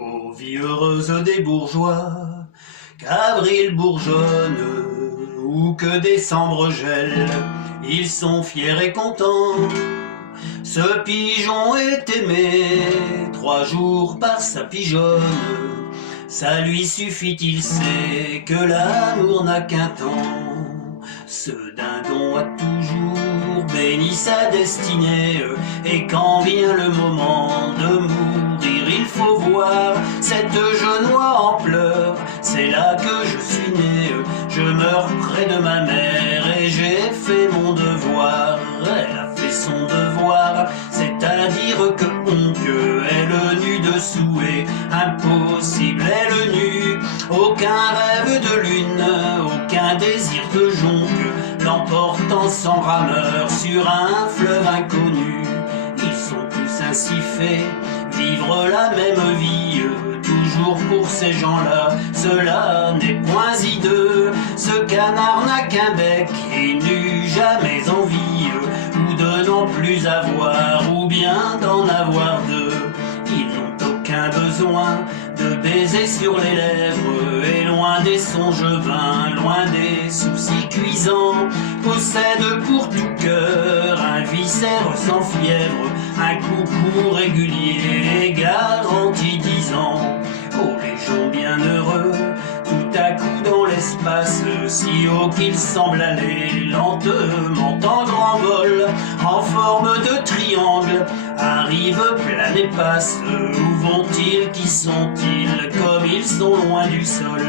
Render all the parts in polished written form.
Ô vie heureuse des bourgeois, qu'avril bourgeonne ou que décembre gèle, ils sont fiers et contents. Ce pigeon est aimé 3 jours par sa pigeonne. Ça lui suffit, il sait que l'amour n'a qu'un temps. Ce dindon a toujours béni sa destinée, et quand vient le moment de mourir, il faut voir cette genoie en pleurs. C'est là que je suis né, je meurs près de ma mère et j'ai fait mon devoir. Elle a fait son devoir, c'est-à-dire que honte, elle nue de souhait, impossible, elle nue, aucun rêve de lune, aucun désir de jonque, l'emportant sans rameur sur un fleuve inconnu. Ils sont tous ainsi faits, vivre la même vie, toujours pour ces gens-là, cela n'est point hideux. Ce canard n'a qu'un bec et n'eut jamais envie, ou de n'en plus avoir, ou bien d'en avoir deux. Ils n'ont aucun besoin de baiser sur les lèvres, et loin des songes vains, loin des soucis cuisants, possèdent pour tout cœur un viscère sans fièvre, un coucou régulier garanti 10 ans. Oh, les gens bienheureux, tout à coup dans l'espace, si haut qu'ils semblent aller lentement en grand vol, en forme de triangle, arrivent, planent et passent. Où vont-ils, qui sont-ils, comme ils sont loin du sol?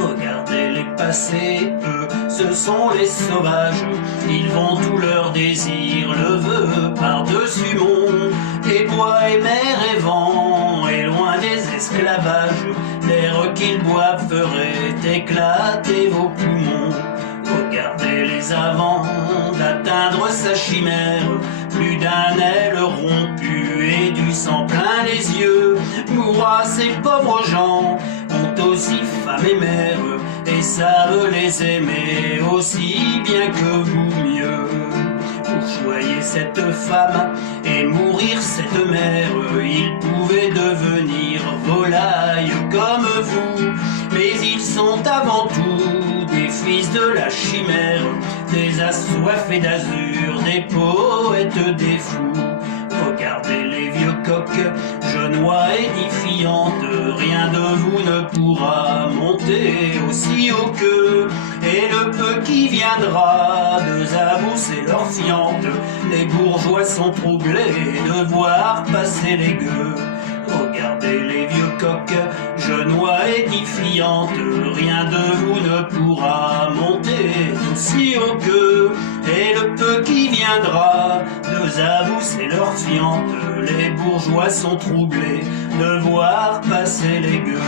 Regardez-les passer, eux, ce sont les sauvages. Ils vont tout leur désir, le vœu par-dessus monde, et bois et mer et vent, et loin des esclavages, l'air qu'ils boivent ferait éclater vos poumons. Regardez-les avant d'atteindre sa chimère, plus d'un aile rompu et du sang plein les yeux. Mourra, ces pauvres gens ont aussi femme et mère, et savent les aimer aussi bien que vous mieux. Pour choyer cette femme et mourir cette mère, ils pouvaient devenir volailles comme vous, mais ils sont avant tout des fils de la chimère, des assoiffés d'azur, des poètes, des fous. Regardez les vieux coqs, genois édifiantes, rien de vous ne pourra monter aussi haut qu'eux, et le peu qui viendra, deux à vous c'est leur fiente. Les bourgeois sont troublés de voir passer les gueux. Regardez les vieux coqs, genois édifiantes, rien de vous ne pourra monter aussi haut qu'eux, et le peu qui viendra, deux à vous c'est leur fiente. Les bourgeois sont troublés de voir passer les gueux.